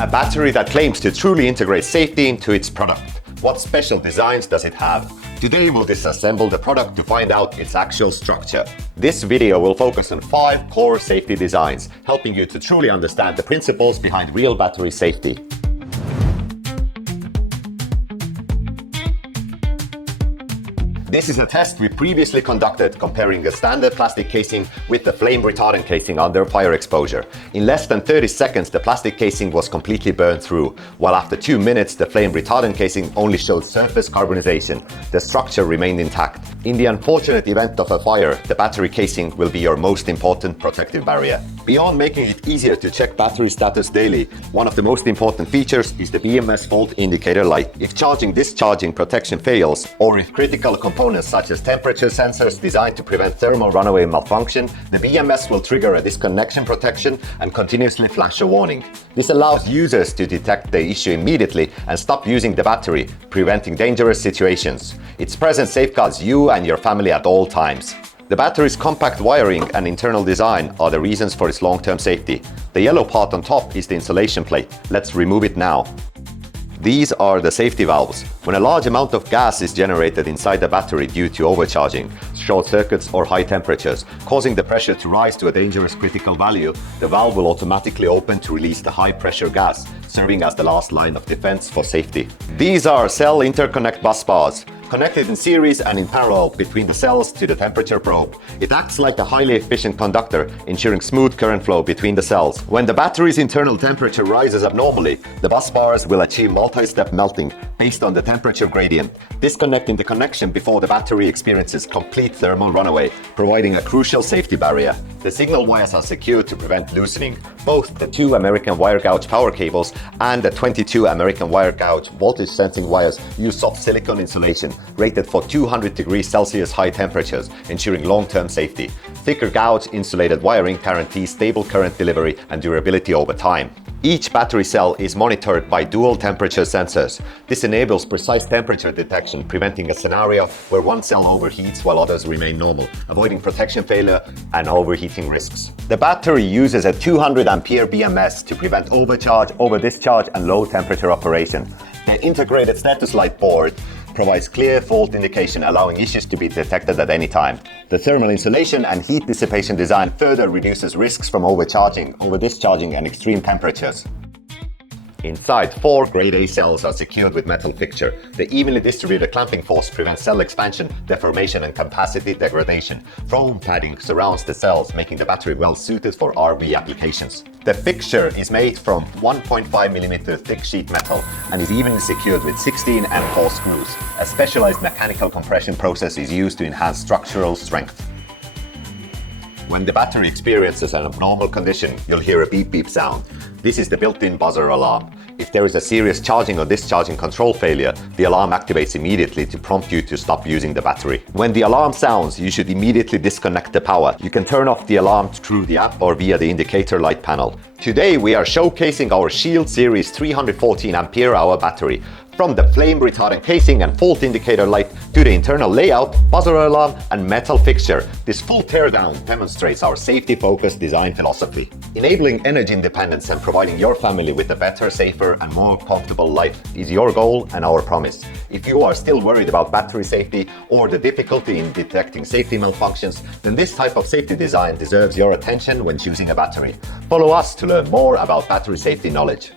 A battery that claims to truly integrate safety into its product. What special designs does it have? Today we'll disassemble the product to find out its actual structure. This video will focus on 5 core safety designs, helping you to truly understand the principles behind real battery safety. This is a test we previously conducted comparing a standard plastic casing with the flame-retardant casing under fire exposure. In less than 30 seconds, the plastic casing was completely burned through, while after 2 minutes, the flame-retardant casing only showed surface carbonization. The structure remained intact. In the unfortunate event of a fire, the battery casing will be your most important protective barrier. Beyond making it easier to check battery status daily, one of the most important features is the BMS fault indicator light. If charging-discharging protection fails, or if critical components such as temperature sensors designed to prevent thermal runaway malfunction, the BMS will trigger a disconnection protection and continuously flash a warning. This allows users to detect the issue immediately and stop using the battery, preventing dangerous situations. Its presence safeguards you and your family at all times. The battery's compact wiring and internal design are the reasons for its long-term safety. The yellow part on top is the insulation plate. Let's remove it now. These are the safety valves. When a large amount of gas is generated inside the battery due to overcharging, short circuits or high temperatures, causing the pressure to rise to a dangerous critical value, the valve will automatically open to release the high pressure gas, serving as the last line of defense for safety. These are cell interconnect bus bars, connected in series and in parallel between the cells to the temperature probe. It acts like a highly efficient conductor, ensuring smooth current flow between the cells. When the battery's internal temperature rises abnormally, the bus bars will achieve multi-step melting based on the temperature gradient, disconnecting the connection before the battery experiences complete thermal runaway, providing a crucial safety barrier. The signal wires are secured to prevent loosening. Both the 2 American wire gauge power cables and the 22 American wire gauge voltage sensing wires use soft silicone insulation, rated for 200 degrees Celsius high temperatures, ensuring long-term safety. Thicker gauge insulated wiring guarantees stable current delivery and durability over time. Each battery cell is monitored by dual temperature sensors. This enables precise temperature detection, preventing a scenario where one cell overheats while others remain normal, avoiding protection failure and overheating risks. The battery uses a 200 ampere BMS to prevent overcharge, over-discharge and low temperature operation. The integrated status light board provides clear fault indication, allowing issues to be detected at any time. The thermal insulation and heat dissipation design further reduces risks from overcharging, over-discharging and extreme temperatures. Inside, 4 grade A cells are secured with metal fixture. The evenly distributed clamping force prevents cell expansion, deformation and capacity degradation. Foam padding surrounds the cells, making the battery well suited for RV applications. The fixture is made from 1.5 mm thick sheet metal and is evenly secured with 16 and 4 screws. A specialized mechanical compression process is used to enhance structural strength. When the battery experiences an abnormal condition, you'll hear a beep beep sound. This is the built-in buzzer alarm. If there is a serious charging or discharging control failure, the alarm activates immediately to prompt you to stop using the battery. When the alarm sounds, you should immediately disconnect the power. You can turn off the alarm through the app or via the indicator light panel. Today we are showcasing our Shield Series 314 ampere hour battery. From the flame-retardant casing and fault indicator light to the internal layout, buzzer alarm and metal fixture, this full teardown demonstrates our safety-focused design philosophy. Enabling energy independence and providing your family with a better, safer and more comfortable life is your goal and our promise. If you are still worried about battery safety or the difficulty in detecting safety malfunctions, then this type of safety design deserves your attention when choosing a battery. Follow us to learn more about battery safety knowledge.